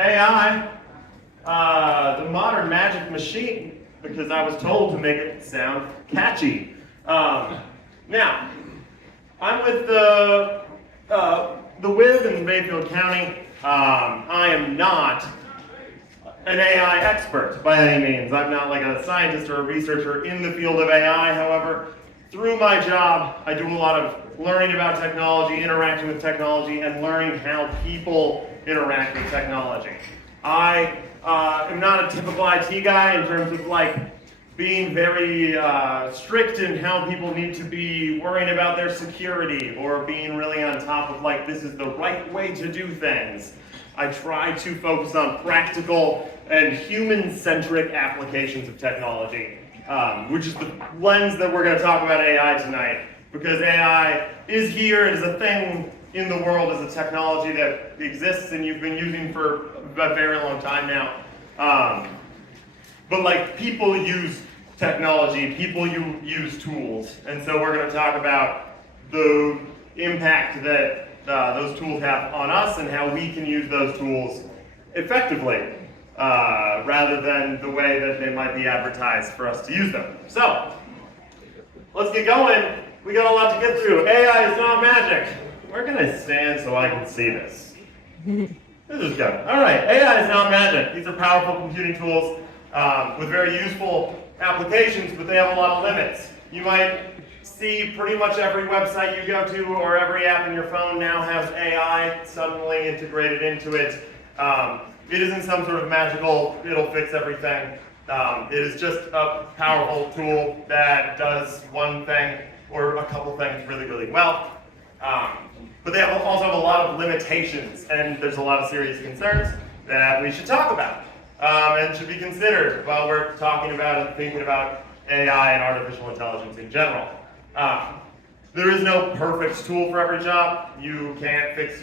AI, the modern magic machine, because I was told to make it sound catchy. Now, I'm with the WIB in Bayfield County. I am not an AI expert by any means. I'm not like a scientist or a researcher in the field of AI. However, through my job, I do a lot of learning about technology, interacting with technology, and learning how people interact with technology. I am not a typical IT guy in terms of like being very strict in how people need to be worrying about their security or being really on top of like this is the right way to do things. I try to focus on practical and human-centric applications of technology, which is the lens that we're going to talk about AI tonight. Because AI is here, it is a thing in the world as a technology that exists and you've been using for a very long time now. But like people use technology, people use tools, and so we're going to talk about the impact that those tools have on us and how we can use those tools effectively rather than the way that they might be advertised for us to use them. So, let's get going. We got a lot to get through. AI is not magic. Where can I stand so I can see this? This is good. All right, AI is not magic. These are powerful computing tools with very useful applications, but they have a lot of limits. You might see pretty much every website you go to or every app in your phone now has AI suddenly integrated into it. It isn't some sort of magical, it'll fix everything. It is just a powerful tool that does one thing or a couple things really, really well. But they also have a lot of limitations, and there's a lot of serious concerns that we should talk about and should be considered while we're talking about and thinking about AI and artificial intelligence in general. There is no perfect tool for every job. You can't fix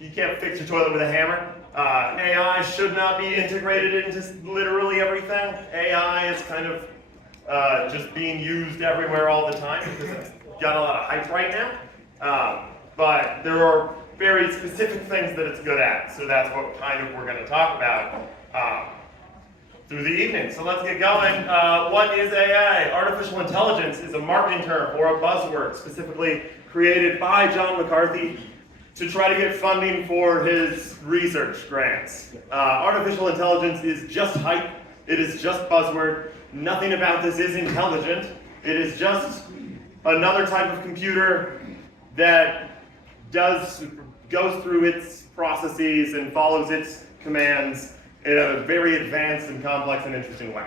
you can't fix your toilet with a hammer. AI should not be integrated into literally everything. AI is kind of just being used everywhere all the time because it's got a lot of hype right now. But there are very specific things that it's good at, so that's what we're going to talk about through the evening. So let's get going. What is AI? Artificial intelligence is a marketing term or a buzzword specifically created by John McCarthy to try to get funding for his research grants. Artificial intelligence is just hype. It is just buzzword. Nothing about this is intelligent. It is just another type of computer that goes through its processes and follows its commands in a very advanced and complex and interesting way.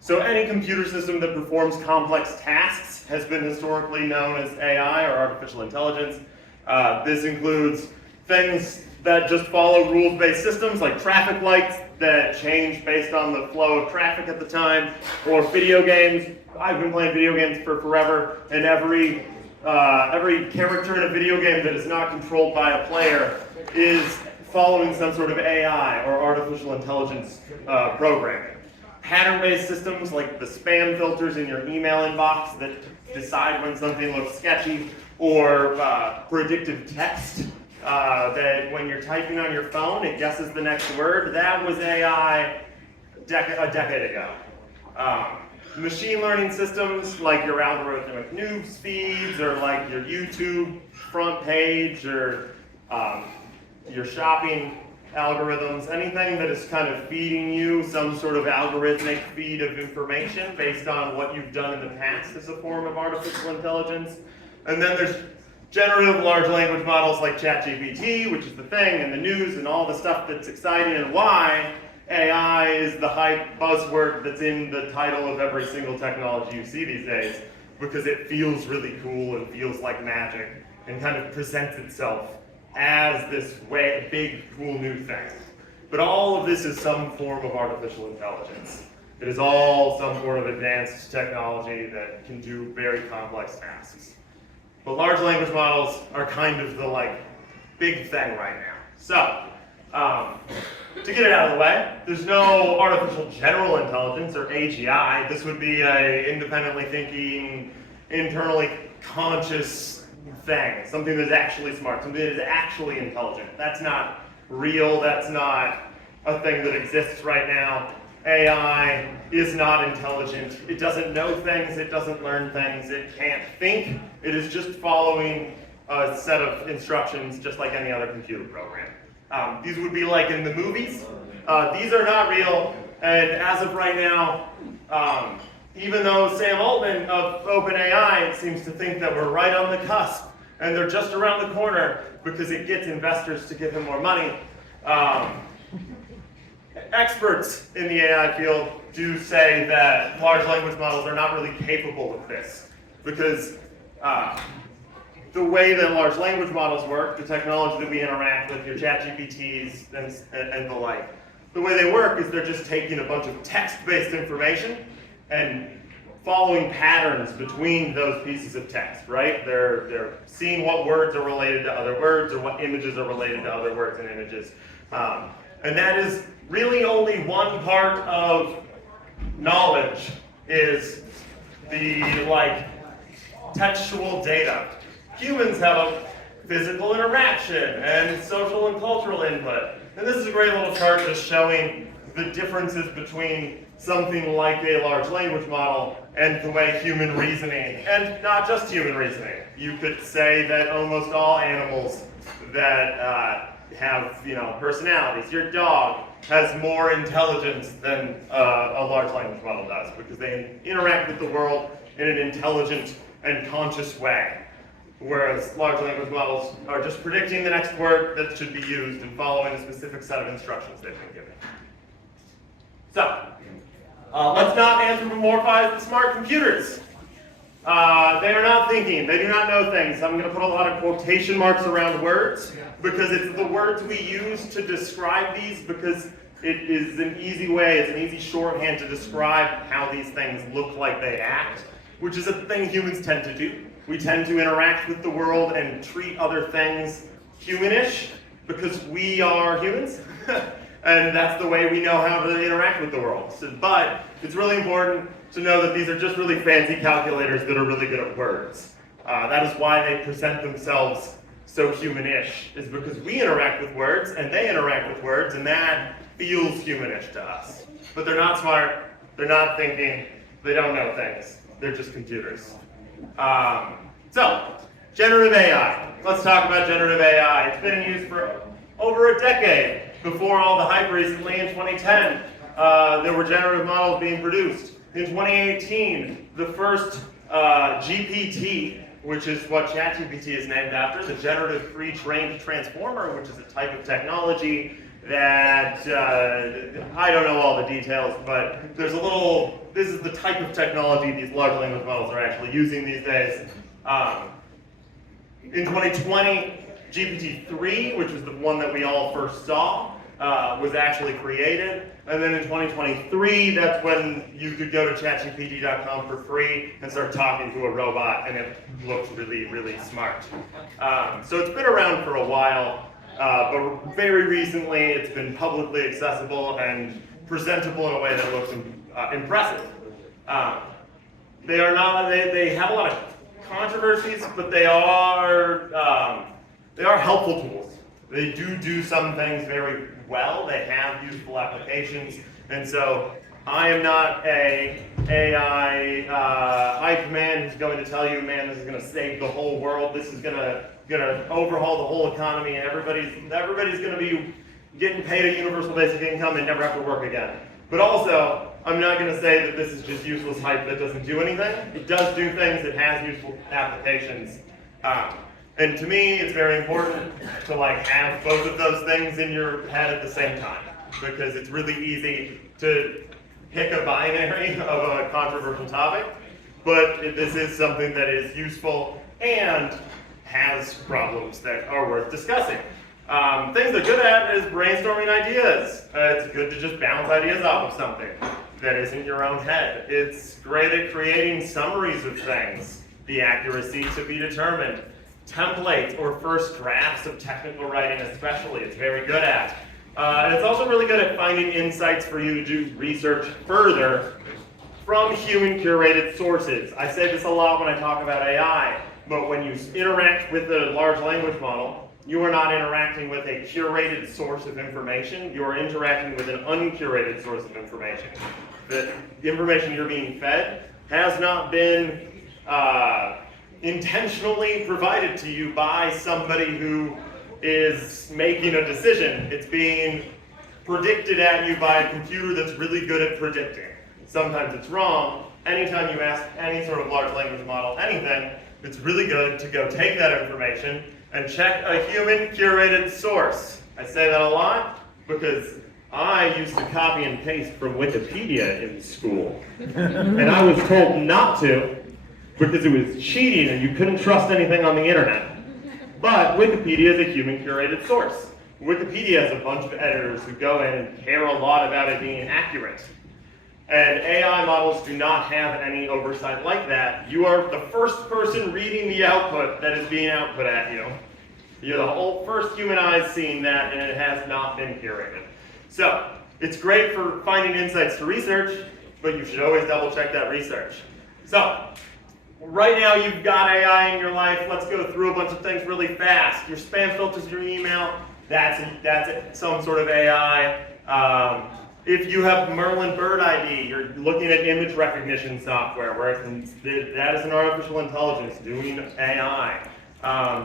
So any computer system that performs complex tasks has been historically known as AI or artificial intelligence. This includes things that just follow rules-based systems like traffic lights that change based on the flow of traffic at the time, or video games. I've been playing video games for forever, and every character in a video game that is not controlled by a player is following some sort of AI or artificial intelligence programming. Pattern-based systems like the spam filters in your email inbox that decide when something looks sketchy, or predictive text that when you're typing on your phone, it guesses the next word. That was AI a decade ago. Machine learning systems like your algorithmic news feeds or like your YouTube front page or your shopping algorithms, anything that is kind of feeding you some sort of algorithmic feed of information based on what you've done in the past is a form of artificial intelligence. And then there's generative large language models like ChatGPT, which is the thing, and the news and all the stuff that's exciting, and why AI is the hype buzzword that's in the title of every single technology you see these days, because it feels really cool and feels like magic and kind of presents itself as this big, cool new thing. But all of this is some form of artificial intelligence. It is all some form of advanced technology that can do very complex tasks. But large language models are kind of the big thing right now. So, to get it out of the way, there's no artificial general intelligence or AGI. This would be an independently thinking, internally conscious thing, something that's actually smart, something that is actually intelligent. That's not real, that's not a thing that exists right now. AI is not intelligent. It doesn't know things, it doesn't learn things, it can't think. It is just following a set of instructions just like any other computer program. These would be like in the movies. These are not real, and as of right now, even though Sam Altman of OpenAI seems to think that we're right on the cusp, and they're just around the corner because it gets investors to give him more money, experts in the AI field do say that large language models are not really capable of this because the way that large language models work, the technology that we interact with, your ChatGPTs and the like, the way they work is they're just taking a bunch of text-based information and following patterns between those pieces of text, right? They're seeing what words are related to other words or what images are related to other words and images. And that is really only one part of knowledge, is the textual data. Humans have a physical interaction and social and cultural input. And this is a great little chart just showing the differences between something like a large language model and the way human reasoning, and not just human reasoning. You could say that almost all animals that have personalities. Your dog has more intelligence than a large language model does because they interact with the world in an intelligent and conscious way. Whereas large language models are just predicting the next word that should be used and following a specific set of instructions they've been given. So, let's not anthropomorphize the smart computers. They are not thinking, they do not know things. I'm going to put a lot of quotation marks around words because it's the words we use to describe these, because it is an easy way, it's an easy shorthand to describe how these things look like they act, which is a thing humans tend to do. We tend to interact with the world and treat other things humanish because we are humans. And that's the way we know how to interact with the world. But it's really important to know that these are just really fancy calculators that are really good at words. That is why they present themselves so humanish, is because we interact with words and they interact with words, and that feels humanish to us. But they're not smart, they're not thinking, they don't know things. They're just computers. So, generative AI. Let's talk about generative AI. It's been in use for over a decade. Before all the hype recently in 2010, there were generative models being produced. In 2018, the first GPT, which is what ChatGPT is named after, the Generative Pre-trained Transformer, which is a type of technology that, I don't know all the details, but there's this is the type of technology these large language models are actually using these days. In 2020, GPT-3, which was the one that we all first saw, was actually created. And then in 2023, that's when you could go to chatgpt.com for free and start talking to a robot, and it looks really, really smart. So it's been around for a while, but very recently it's been publicly accessible and presentable in a way that looks impressive. They have a lot of controversies, but they are helpful tools. They do some things very well. They have useful applications, and so I am not a AI hype man who's going to tell you, man, this is going to save the whole world. This is going to overhaul the whole economy, and everybody's going to be getting paid a universal basic income and never have to work again. But also, I'm not going to say that this is just useless hype that doesn't do anything. It does do things. It has useful applications. And to me, it's very important to have both of those things in your head at the same time, because it's really easy to pick a binary of a controversial topic, but this is something that is useful and has problems that are worth discussing. Things they're good at is brainstorming ideas. It's good to just bounce ideas off of something that isn't your own head. It's great at creating summaries of things, the accuracy to be determined. Templates or first drafts of technical writing especially, it's very good at. And it's also really good at finding insights for you to do research further from human curated sources. I say this a lot when I talk about AI. But when you interact with a large language model, you are not interacting with a curated source of information. You are interacting with an uncurated source of information. The information you're being fed has not been intentionally provided to you by somebody who is making a decision. It's being predicted at you by a computer that's really good at predicting. Sometimes it's wrong. Anytime you ask any sort of large language model anything, it's really good to go take that information and check a human curated source. I say that a lot because I used to copy and paste from Wikipedia in school. And I was told not to because it was cheating and you couldn't trust anything on the internet. But Wikipedia is a human curated source. Wikipedia has a bunch of editors who go in and care a lot about it being accurate. And AI models do not have any oversight like that. You are the first person reading the output that is being output at you. You're the whole first human eyes seeing that, and it has not been curated. So, it's great for finding insights to research, but you should always double check that research. So, right now you've got AI in your life. Let's go through a bunch of things really fast. Your spam filters, your email, that's some sort of AI. If you have Merlin Bird ID, you're looking at image recognition software, where that is an artificial intelligence doing AI.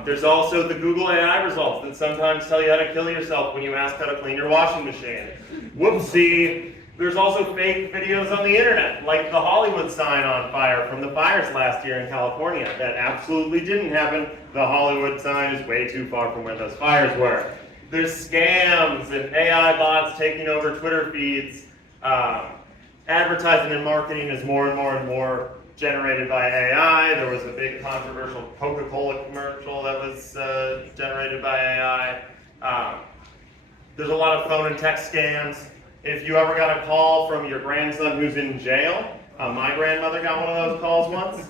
There's also the Google AI results that sometimes tell you how to kill yourself when you ask how to clean your washing machine. Whoopsie. There's also fake videos on the internet, like the Hollywood sign on fire from the fires last year in California. That absolutely didn't happen. The Hollywood sign is way too far from where those fires were. There's scams and AI bots taking over Twitter feeds. Advertising and marketing is more and more and more generated by AI. There was a big controversial Coca-Cola commercial that was generated by AI. There's a lot of phone and text scams. If you ever got a call from your grandson who's in jail, my grandmother got one of those calls once.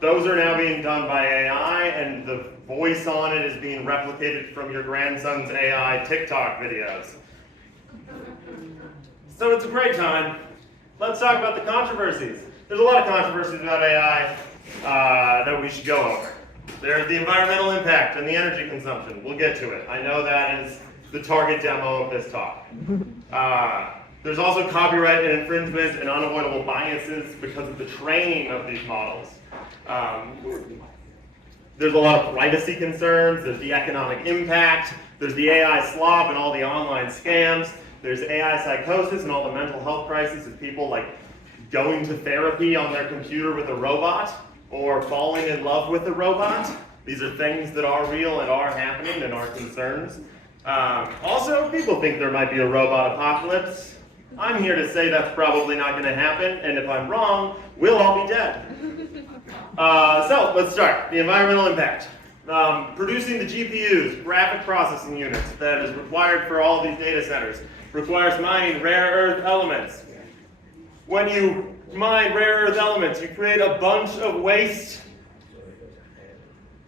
Those are now being done by AI, and the voice on it is being replicated from your grandson's AI TikTok videos. So it's a great time. Let's talk about the controversies. There's a lot of controversies about AI that we should go over. There's the environmental impact and the energy consumption. We'll get to it. I know that is the target demo of this talk. There's also copyright and infringement and unavoidable biases because of the training of these models. There's a lot of privacy concerns. There's the economic impact. There's the AI slop and all the online scams. There's AI psychosis and all the mental health crises of people like going to therapy on their computer with a robot or falling in love with a robot. These are things that are real and are happening and are concerns. Also, people think there might be a robot apocalypse. I'm here to say that's probably not going to happen, and if I'm wrong, we'll all be dead. So, let's start. The environmental impact. Producing the GPUs, graphic processing units, that is required for all these data centers, requires mining rare earth elements. When you mine rare earth elements, you create a bunch of waste.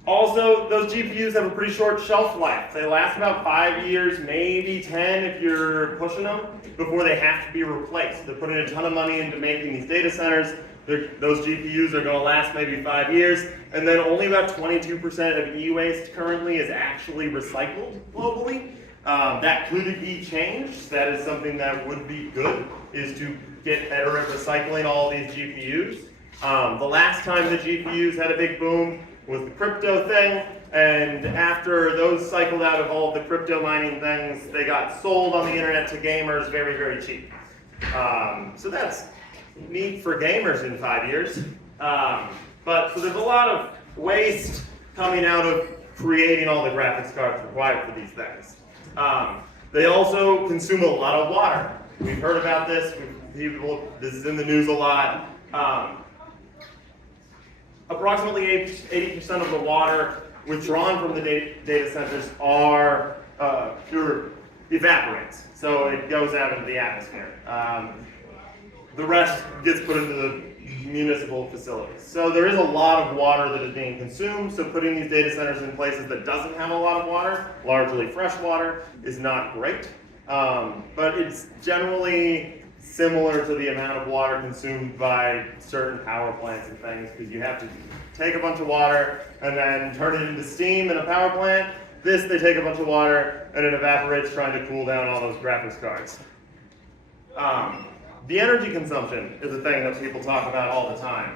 Also, those GPUs have a pretty short shelf life. They last about 5 years, maybe 10 if you're pushing them, before they have to be replaced. They're putting a ton of money into making these data centers. Those GPUs are going to last maybe 5 years, and then only about 22% of e-waste currently is actually recycled globally. That could be changed. That is something that would be good, is to get better at recycling all these GPUs. The last time the GPUs had a big boom was the crypto thing, and after those cycled out of all of the crypto mining things, they got sold on the internet to gamers very, very cheap. So that's neat for gamers in 5 years. So there's a lot of waste coming out of creating all the graphics cards required for these things. They also consume a lot of water. We've heard about this. This is in the news a lot. Approximately 80% of the water withdrawn from the data centers are evaporates. So it goes out into the atmosphere. The rest gets put into the municipal facilities. So there is a lot of water that is being consumed. So putting these data centers in places that doesn't have a lot of water, largely fresh water, is not great. But it's generally similar to the amount of water consumed by certain power plants and things, because you have to take a bunch of water and then turn it into steam in a power plant. This, they take a bunch of water and it evaporates trying to cool down all those graphics cards. The energy consumption is a thing that people talk about all the time.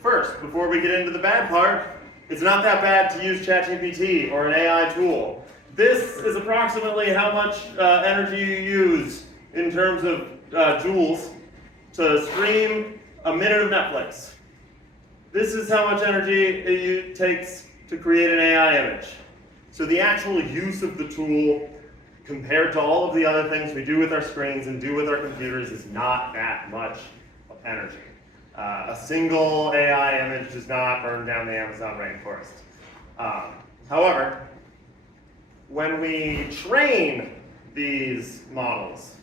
First, before we get into the bad part, it's not that bad to use ChatGPT or an AI tool. This is approximately how much energy you use in terms of joules to stream a minute of Netflix. This is how much energy it takes to create an AI image. So the actual use of the tool compared to all of the other things we do with our screens and do with our computers is not that much energy. A single AI image does not burn down the Amazon rainforest. However, when we train these models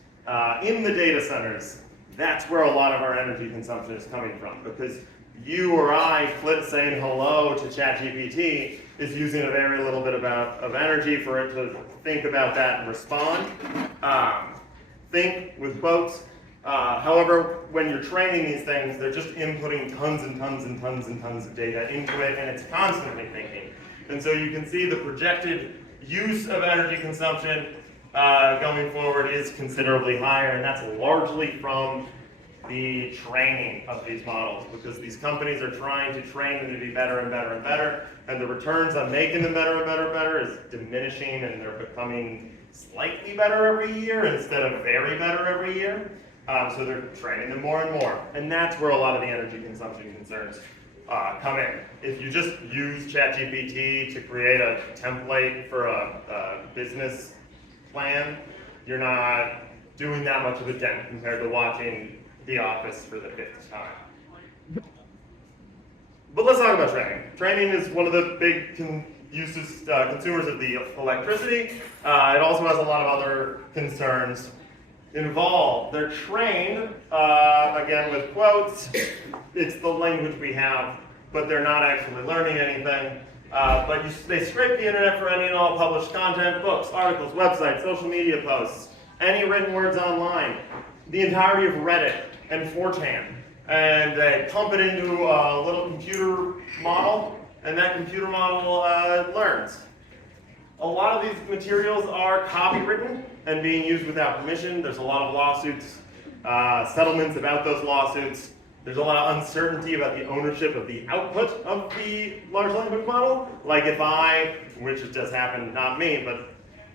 in the data centers, that's where a lot of our energy consumption is coming from, because you or I saying hello to ChatGPT is using a very little bit of energy for it to think about that and respond. Think with quotes. However, when you're training these things, they're just inputting tons and tons and tons and tons of data into it, and it's constantly thinking. And so you can see the projected use of energy consumption going forward is considerably higher, and that's largely from the training of these models, because these companies are trying to train them to be better and better and better, and the returns on making them better and better and better is diminishing, and they're becoming slightly better every year instead of very better every year. So they're training them more and more, and that's where a lot of the energy consumption concerns come in. If you just use ChatGPT to create a template for a business plan, you're not doing that much of a dent compared to watching The Office for the 5th time. But let's talk about training. Training is one of the big consumers of the electricity. It also has a lot of other concerns involved. They're trained, again with quotes, it's the language we have, but they're not actually learning anything. They scrape the internet for any and all published content, books, articles, websites, social media posts, any written words online, the entirety of Reddit and 4chan, and they pump it into a little computer model, and that computer model learns. A lot of these materials are copywritten and being used without permission. There's a lot of lawsuits, settlements about those lawsuits. There's a lot of uncertainty about the ownership of the output of the large language model. Like if which it does happen, not me, but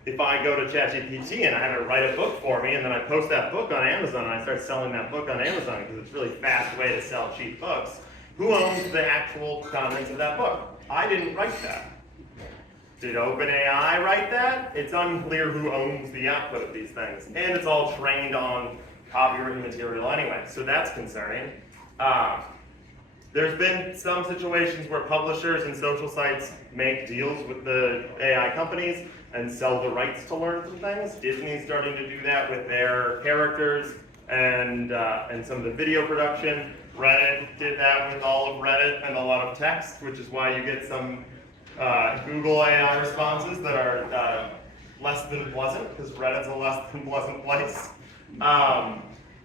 if I go to ChatGPT and I have it write a book for me, and then I post that book on Amazon, and I start selling that book on Amazon because it's a really fast way to sell cheap books, who owns the actual contents of that book? I didn't write that. Did OpenAI write that? It's unclear who owns the output of these things, and it's all trained on copywritten material anyway, so that's concerning. There's been some situations where publishers and social sites make deals with the AI companies and sell the rights to learn from things. Disney's starting to do that with their characters and some of the video production. Reddit did that with all of Reddit and a lot of text, which is why you get some Google AI responses that are less than pleasant, because Reddit's a less than pleasant place.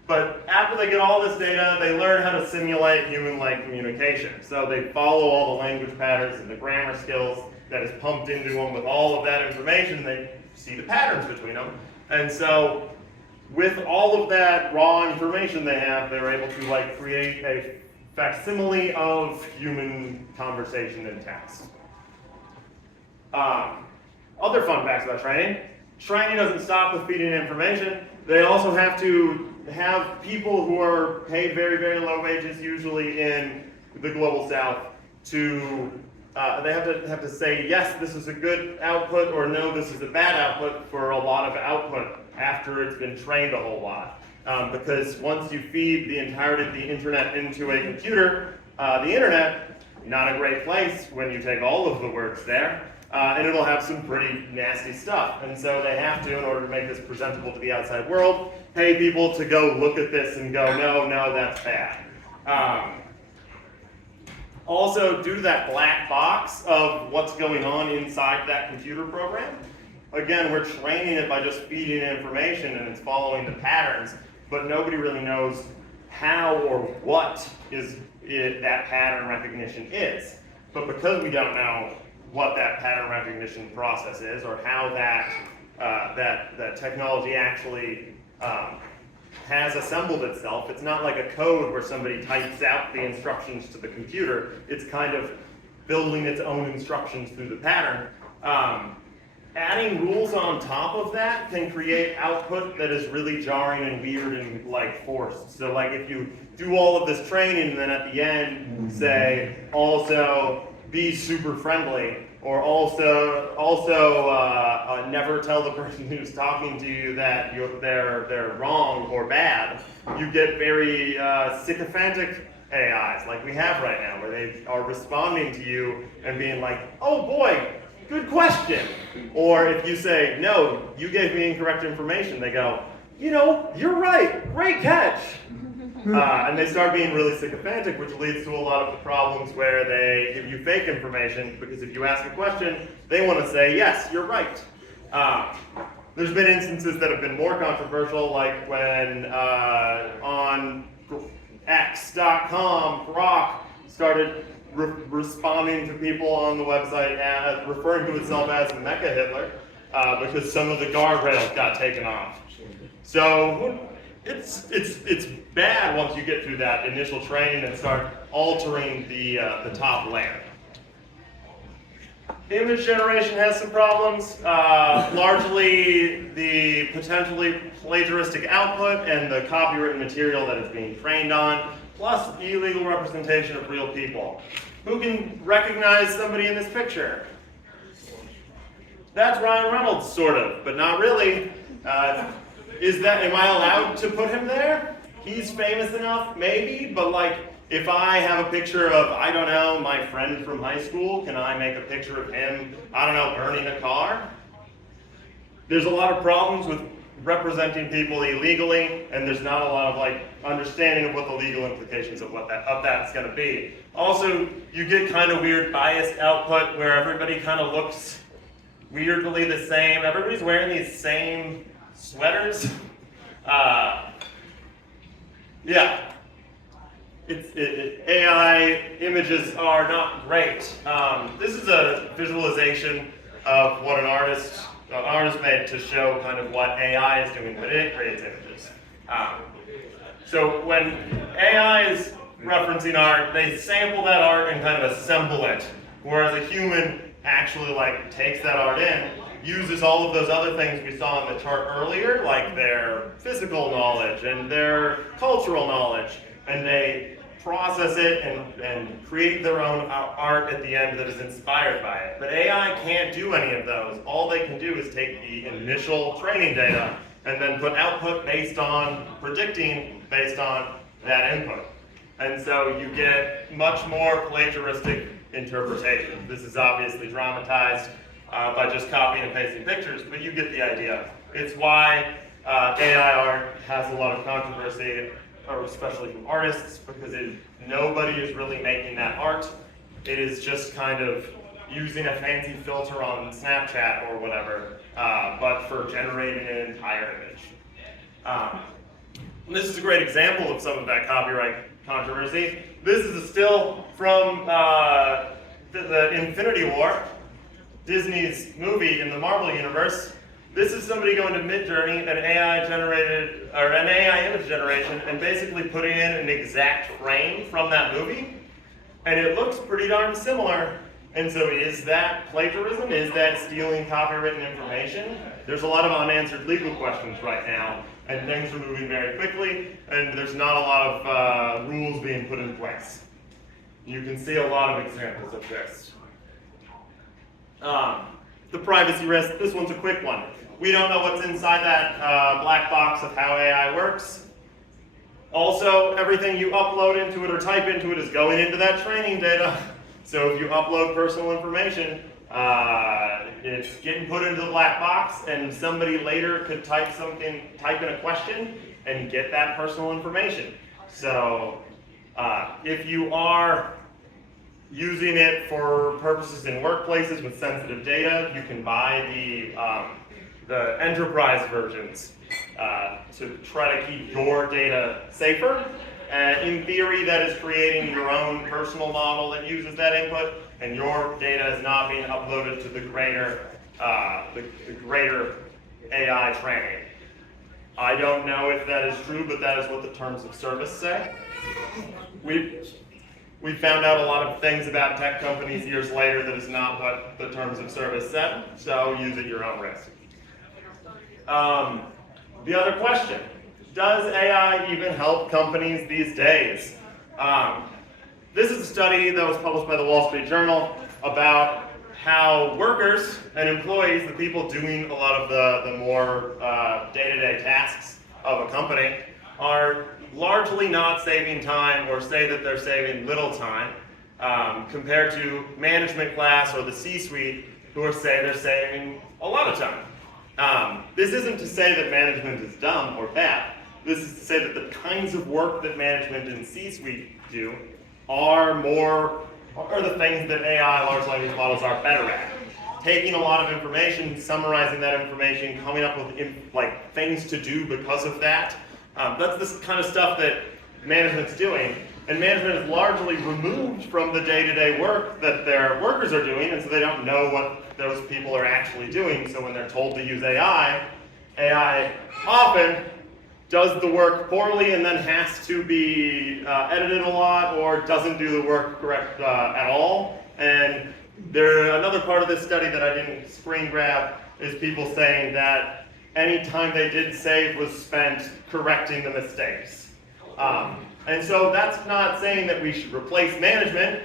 But after they get all this data, they learn how to simulate human-like communication. So they follow all the language patterns and the grammar skills that is pumped into them with all of that information. They see the patterns between them. And so with all of that raw information they have, they're able to create a facsimile of human conversation and text. Other fun facts about training. Training doesn't stop with feeding information. They also have to have people who are paid very, very low wages, usually in the global south, to they have to say, yes, this is a good output, or no, this is a bad output, for a lot of output after it's been trained a whole lot. Because once you feed the entirety of the internet into a computer, the internet, not a great place when you take all of the words there, and it'll have some pretty nasty stuff. And so they have to, in order to make this presentable to the outside world, pay people to go look at this and go, no, that's bad. Also, due to that black box of what's going on inside that computer program, again, we're training it by just feeding it information and it's following the patterns. but nobody really knows how or what that pattern recognition is. But because we don't know what that pattern recognition process is, or how that technology actually has assembled itself, it's not like a code where somebody types out the instructions to the computer. It's kind of building its own instructions through the pattern. Adding rules on top of that can create output that is really jarring and weird and like forced. So like if you do all of this training and then at the end say also be super friendly, or also never tell the person who's talking to you that they're wrong or bad, you get very sycophantic AIs like we have right now, where they are responding to you and being like, oh boy, good question. Or if you say, no, you gave me incorrect information, they go, you know, you're right, great catch. And they start being really sycophantic, which leads to a lot of the problems where they give you fake information, because if you ask a question, they want to say, yes, you're right. There's been instances that have been more controversial, like when on X.com, Grok started responding to people on the website as referring to itself as Mecha Hitler, because some of the guardrails got taken off. So it's bad once you get through that initial training and start altering the top layer. Image generation has some problems, largely the potentially plagiaristic output and the copywritten material that it's being trained on, plus illegal representation of real people. Who can recognize somebody in this picture? That's Ryan Reynolds, sort of, but not really. Am I allowed to put him there? He's famous enough, maybe, but like, if I have a picture of, I don't know, my friend from high school, can I make a picture of him, I don't know, burning a car? There's a lot of problems with representing people illegally, and there's not a lot of like understanding of what the legal implications of that's going to be. Also, you get kind of weird biased output where everybody kind of looks weirdly the same. Everybody's wearing these same sweaters. Yeah. AI images are not great. This is a visualization of what an artist made to show kind of what AI is doing when it creates images. So when AI is referencing art, they sample that art and kind of assemble it, whereas a human actually like takes that art in, uses all of those other things we saw in the chart earlier, like their physical knowledge and their cultural knowledge, and they process it and create their own art at the end that is inspired by it. But AI can't do any of those. All they can do is take the initial training data and then put output predicting based on that input. And so you get much more plagiaristic interpretation. This is obviously dramatized by just copying and pasting pictures, but you get the idea. It's why AI art has a lot of controversy, or especially from artists, because nobody is really making that art. It is just kind of using a fancy filter on Snapchat or whatever, but for generating an entire image. This is a great example of some of that copyright controversy. This is a still from the Infinity War, Disney's movie in the Marvel universe. This is somebody going to Midjourney, an AI image generation, and basically putting in an exact frame from that movie. And it looks pretty darn similar. And so is that plagiarism? Is that stealing copywritten information? There's a lot of unanswered legal questions right now, and things are moving very quickly, and there's not a lot of rules being put in place. You can see a lot of examples of this. The privacy risk, this one's a quick one. We don't know what's inside that black box of how AI works. Also, everything you upload into it or type into it is going into that training data. So if you upload personal information, it's getting put into the black box, and somebody later could type in a question and get that personal information. So if you are using it for purposes in workplaces with sensitive data, you can buy the enterprise versions to try to keep your data safer. And in theory, that is creating your own personal model that uses that input, and your data is not being uploaded to the greater AI training. I don't know if that is true, but that is what the terms of service say. We found out a lot of things about tech companies years later that is not what the terms of service said, so use at your own risk. The other question, does AI even help companies these days? This is a study that was published by the Wall Street Journal about how workers and employees, the people doing a lot of the more day-to-day tasks of a company, are largely not saving time, or say that they're saving little time, compared to management class or the C-suite, who say they're saving a lot of time. This isn't to say that management is dumb or bad. This is to say that the kinds of work that management and C-suite do are the things that AI, large language models, are better at. Taking a lot of information, summarizing that information, coming up with things to do because of that. That's the kind of stuff that management's doing. And management is largely removed from the day-to-day work that their workers are doing, and so they don't know what those people are actually doing. So when they're told to use AI, AI often does the work poorly and then has to be edited a lot, or doesn't do the work correct at all. And another part of this study that I didn't screen grab is people saying that any time they did save was spent correcting the mistakes. And so that's not saying that we should replace management.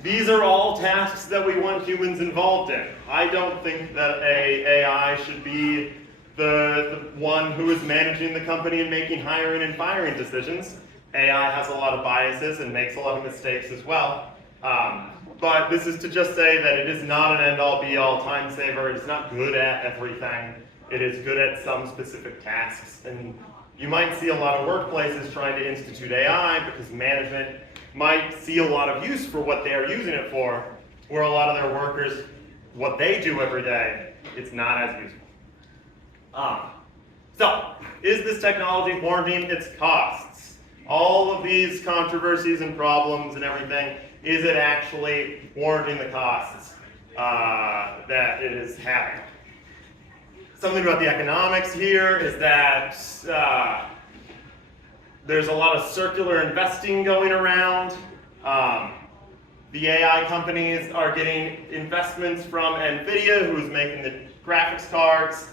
These are all tasks that we want humans involved in. I don't think that AI should be the one who is managing the company and making hiring and firing decisions. AI has a lot of biases and makes a lot of mistakes as well. But this is to just say that it is not an end-all be-all time saver. It is not good at everything. It is good at some specific tasks. And you might see a lot of workplaces trying to institute AI because management might see a lot of use for what they are using it for, where a lot of their workers, what they do every day, it's not as useful. So, is this technology warranting its costs? All of these controversies and problems and everything, is it actually warranting the costs that it is having? Something about the economics here is that there's a lot of circular investing going around. The AI companies are getting investments from NVIDIA, who's making the graphics cards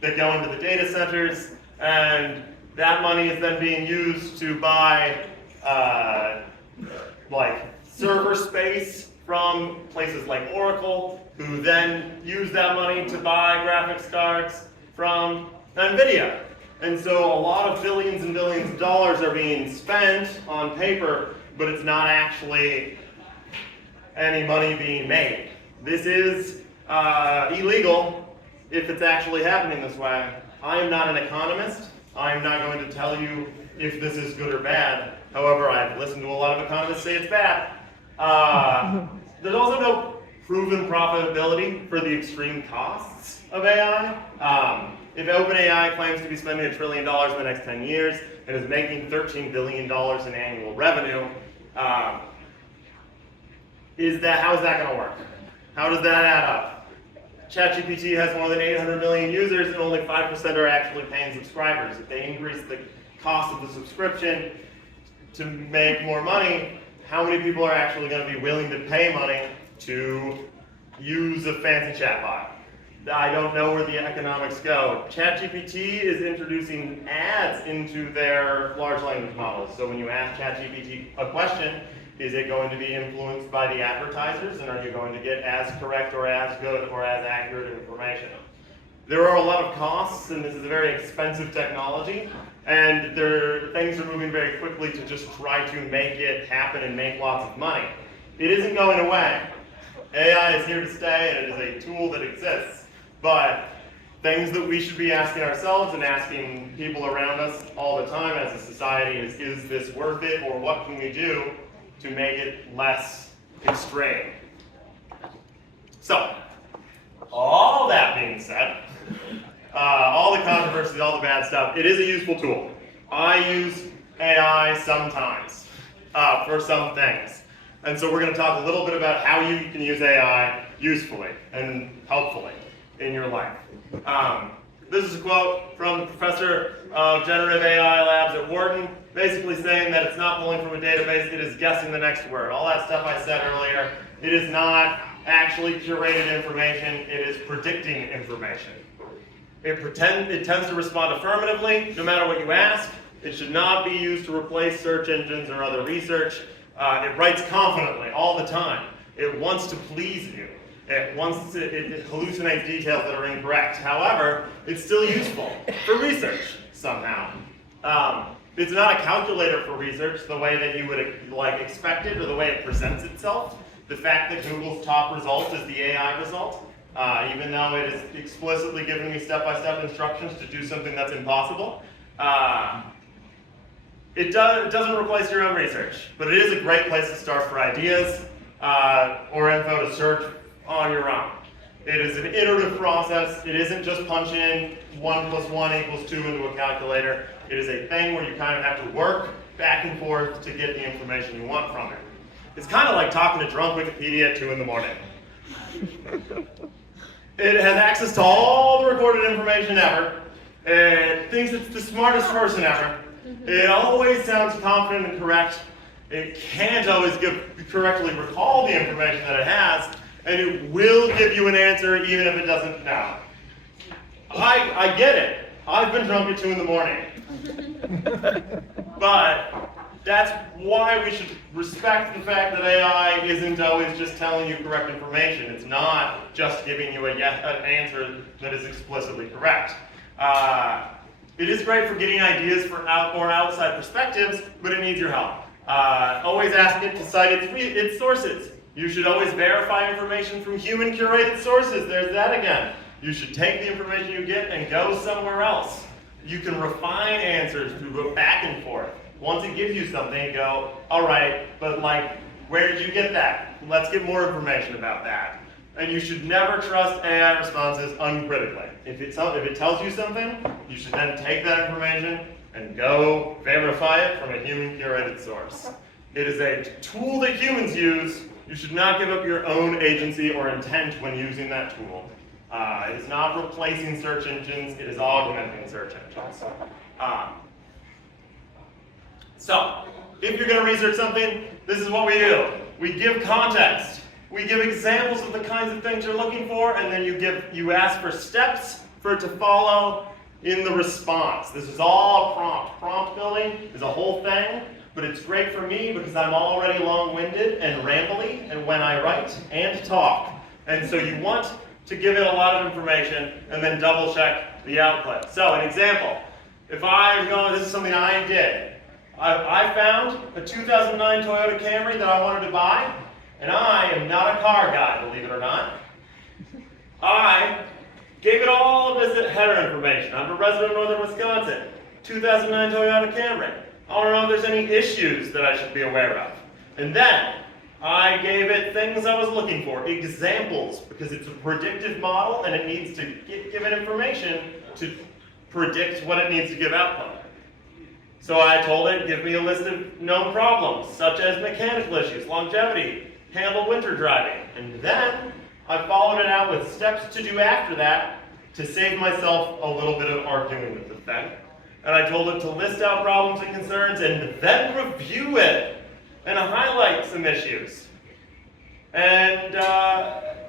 that go into the data centers, and that money is then being used to buy server space from places like Oracle, who then use that money to buy graphics cards from NVIDIA. And so a lot of billions and billions of dollars are being spent on paper, but it's not actually any money being made. This is illegal if it's actually happening this way. I am not an economist. I am not going to tell you if this is good or bad. However, I've listened to a lot of economists say it's bad. There's also no proven profitability for the extreme costs of AI. If OpenAI claims to be spending $1 trillion in the next 10 years and is making $13 billion in annual revenue, how is that going to work? How does that add up? ChatGPT has more than 800 million users and only 5% are actually paying subscribers. If they increase the cost of the subscription to make more money, how many people are actually going to be willing to pay money to use a fancy chatbot? I don't know where the economics go. ChatGPT is introducing ads into their large language models. So when you ask ChatGPT a question, is it going to be influenced by the advertisers, and are you going to get as correct or as good or as accurate information? There are a lot of costs, and this is a very expensive technology, and things are moving very quickly to just try to make it happen and make lots of money. It isn't going away. AI is here to stay, and it is a tool that exists. But things that we should be asking ourselves and asking people around us all the time as a society is this worth it, or what can we do to make it less constrained? So, all that being said, all the controversies, all the bad stuff, it is a useful tool. I use AI sometimes for some things. And so we're going to talk a little bit about how you can use AI usefully and helpfully in your life. This is a quote from the professor of generative AI labs at Wharton, basically saying that it's not pulling from a database, it is guessing the next word. All that stuff I said earlier, it is not actually curated information, it is predicting information. It tends to respond affirmatively, no matter what you ask. It should not be used to replace search engines or other research. It writes confidently all the time. It wants to please you. It hallucinates details that are incorrect. However, it's still useful for research somehow. It's not a calculator for research the way that you would expect it or the way it presents itself. The fact that Google's top result is the AI result, even though it is explicitly giving me step-by-step instructions to do something that's impossible. It doesn't replace your own research, but it is a great place to start for ideas or info to search on your own. It is an iterative process. It isn't just punch in 1 + 1 = 2 into a calculator. It is a thing where you kind of have to work back and forth to get the information you want from it. It's kind of like talking to drunk Wikipedia at 2 in the morning. It has access to all the recorded information ever. It thinks it's the smartest person ever. It always sounds confident and correct. It can't always correctly recall the information that it has, and it will give you an answer even if it doesn't know. I get it. I've been drunk at 2 in the morning. But that's why we should respect the fact that AI isn't always just telling you correct information. It's not just giving you an answer that is explicitly correct. It is great for getting ideas for outside perspectives, but it needs your help. Always ask it to cite its sources. You should always verify information from human curated sources. There's that again. You should take the information you get and go somewhere else. You can refine answers to go back and forth. Once it gives you something, go, all right, but where did you get that? Let's get more information about that. And you should never trust AI responses uncritically. If it tells you something, you should then take that information and go verify it from a human curated source. It is a tool that humans use. You should not give up your own agency or intent when using that tool. It is not replacing search engines, it is augmenting search engines. So, if you're going to research something, this is what we do. We give context. We give examples of the kinds of things you're looking for, and then you ask for steps for it to follow in the response. This is all prompt. Prompt building is a whole thing, but it's great for me because I'm already long-winded and rambly, and when I write and talk. And so you want to give it a lot of information and then double-check the output. So, an example. If I'm going, this is something I did. I found a 2009 Toyota Camry that I wanted to buy, and I am not a car guy, believe it or not. I gave it all of this header information. I'm a resident of northern Wisconsin. 2009 Toyota Camry. I want to know if there's any issues that I should be aware of. And then I gave it things I was looking for, examples, because it's a predictive model and it needs to give it information to predict what it needs to give output. So I told it, give me a list of known problems, such as mechanical issues, longevity, handle winter driving. And then I followed it out with steps to do after that to save myself a little bit of arguing with the thing. And I told it to list out problems and concerns and then review it and highlight some issues. And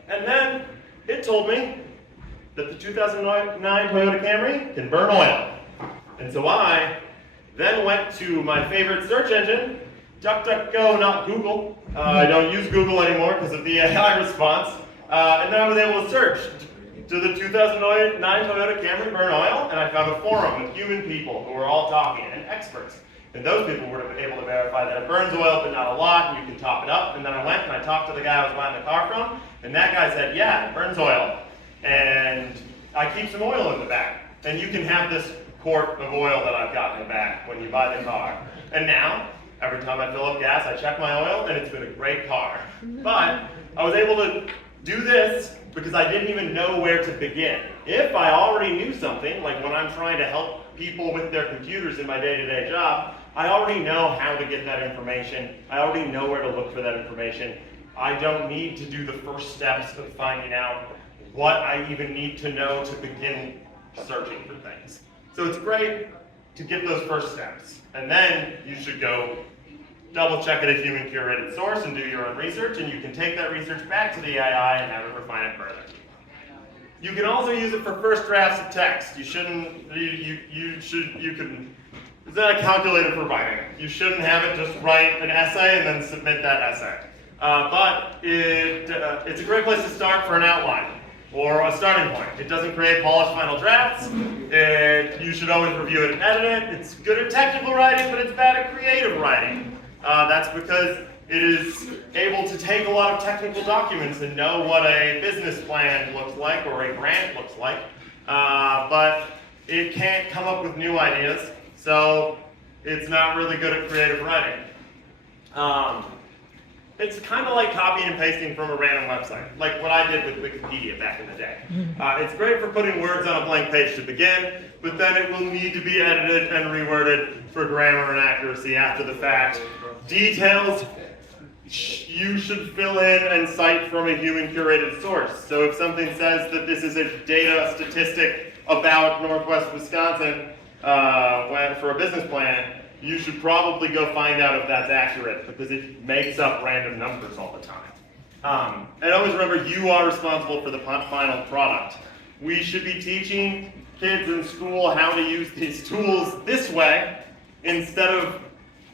then it told me that the 2009 Toyota Camry can burn oil. And so I then went to my favorite search engine, DuckDuckGo, not Google. I don't use Google anymore because of the AI response. And then I was able to search, did the 2009 Toyota Camry burn oil? And I found a forum with human people who were all talking, and experts. And those people were able to verify that it burns oil, but not a lot, and you can top it up. And then I went and I talked to the guy I was buying the car from, and that guy said, yeah, it burns oil. And I keep some oil in the back. And you can have this quart of oil that I've got in the back when you buy the car. And now, every time I fill up gas, I check my oil, and it's been a great car. But I was able to do this because I didn't even know where to begin. If I already knew something, like when I'm trying to help people with their computers in my day-to-day job, I already know how to get that information. I already know where to look for that information. I don't need to do the first steps of finding out what I even need to know to begin searching for things. So it's great to get those first steps. And then you should go double check at a human curated source and do your own research, and you can take that research back to the AI and have it refine it further. You can also use it for first drafts of text. You can, it's not a calculator for writing. You shouldn't have it just write an essay and then submit that essay. But it's a great place to start for an outline or a starting point. It doesn't create polished final drafts. You should always review it and edit it. It's good at technical writing, but it's bad at creative writing. That's because it is able to take a lot of technical documents and know what a business plan looks like or a grant looks like, but it can't come up with new ideas, so it's not really good at creative writing. It's kind of like copying and pasting from a random website, like what I did with Wikipedia back in the day. It's great for putting words on a blank page to begin, but then it will need to be edited and reworded for grammar and accuracy after the fact. Details you should fill in and cite from a human curated source. So if something says that this is a data statistic about Northwest Wisconsin for a business plan, you should probably go find out if that's accurate, because it makes up random numbers all the time. And always remember, you are responsible for the final product. We should be teaching kids in school how to use these tools this way instead of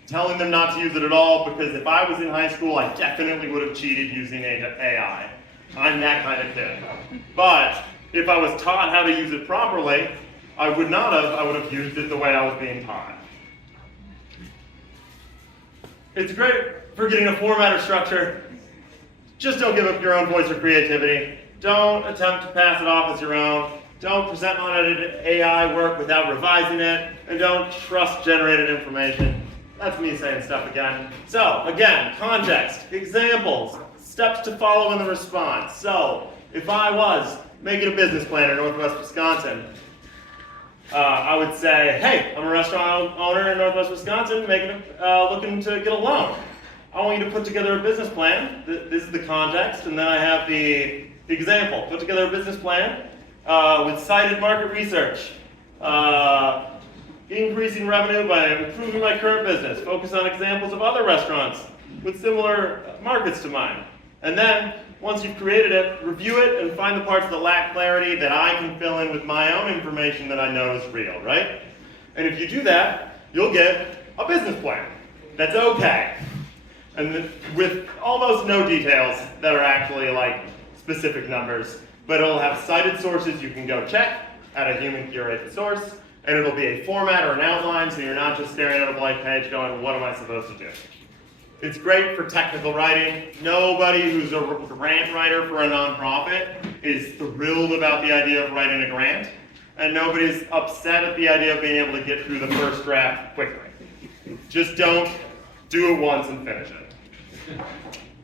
telling them not to use it at all, because if I was in high school, I definitely would have cheated using AI. I'm that kind of kid. But if I was taught how to use it properly, I would not have. I would have used it the way I was being taught. It's great for getting a format or structure. Just don't give up your own voice or creativity. Don't attempt to pass it off as your own. Don't present unedited AI work without revising it. And don't trust generated information. That's me saying stuff again. So, again, context, examples, steps to follow in the response. So, if I was making a business plan in Northwest Wisconsin, I would say, hey, I'm a restaurant owner in Northwest Wisconsin looking to get a loan. I want you to put together a business plan. This is the context, and then I have the example. Put together a business plan with cited market research. Increasing revenue by improving my current business. Focus on examples of other restaurants with similar markets to mine. And then, once you've created it, review it and find the parts that lack clarity that I can fill in with my own information that I know is real, right? And if you do that, you'll get a business plan that's okay. And with almost no details that are actually like specific numbers, but it'll have cited sources you can go check at a human curated source, and it'll be a format or an outline, so you're not just staring at a blank page going, what am I supposed to do? It's great for technical writing. Nobody who's a grant writer for a nonprofit is thrilled about the idea of writing a grant, and nobody's upset at the idea of being able to get through the first draft quickly. Just don't do it once and finish it.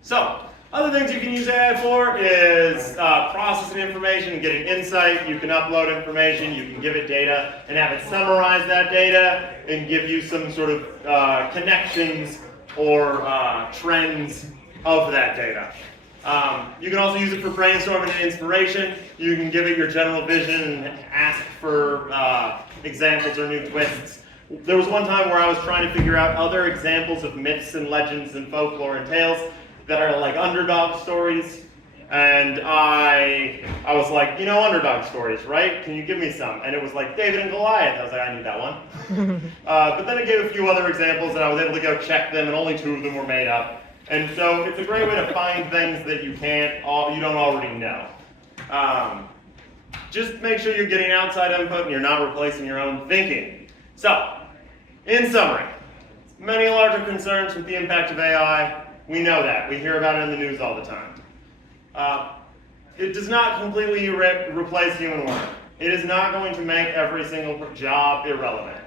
So, other things you can use AI for is processing information and getting insight. You can upload information, you can give it data, and have it summarize that data and give you some sort of connections or trends of that data. You can also use it for brainstorming and inspiration. You can give it your general vision and ask for examples or new twists. There was one time where I was trying to figure out other examples of myths and legends and folklore and tales that are like underdog stories. And I was like, you know, underdog stories, right? Can you give me some? And it was like David and Goliath. I was like, I need that one. But then it gave a few other examples, and I was able to go check them, and only 2 of them were made up. And so it's a great way to find things that you don't already know. Just make sure you're getting outside input and you're not replacing your own thinking. So, in summary, many larger concerns with the impact of AI. We know that. We hear about it in the news all the time. It does not completely replace human work. It is not going to make every single job irrelevant.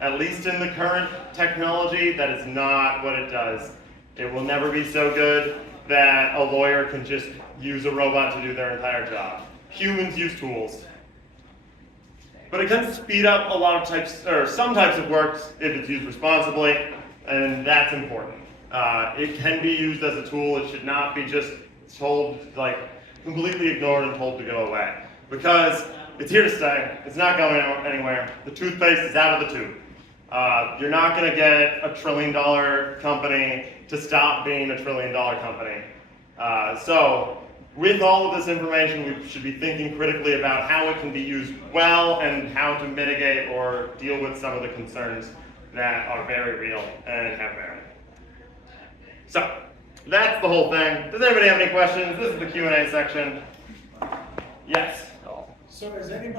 At least in the current technology, that is not what it does. It will never be so good that a lawyer can just use a robot to do their entire job. Humans use tools. But it can speed up a lot of types, or some types of work if it's used responsibly, and that's important. It can be used as a tool. It should not be just told, like, completely ignored and told to go away. Because it's here to stay. It's not going anywhere. The toothpaste is out of the tube. You're not going to get a $1 trillion company to stop being a $1 trillion company. So with all of this information, we should be thinking critically about how it can be used well and how to mitigate or deal with some of the concerns that are very real and have merit. So that's the whole thing. Does anybody have any questions? This is the Q&A section. Yes. So is anybody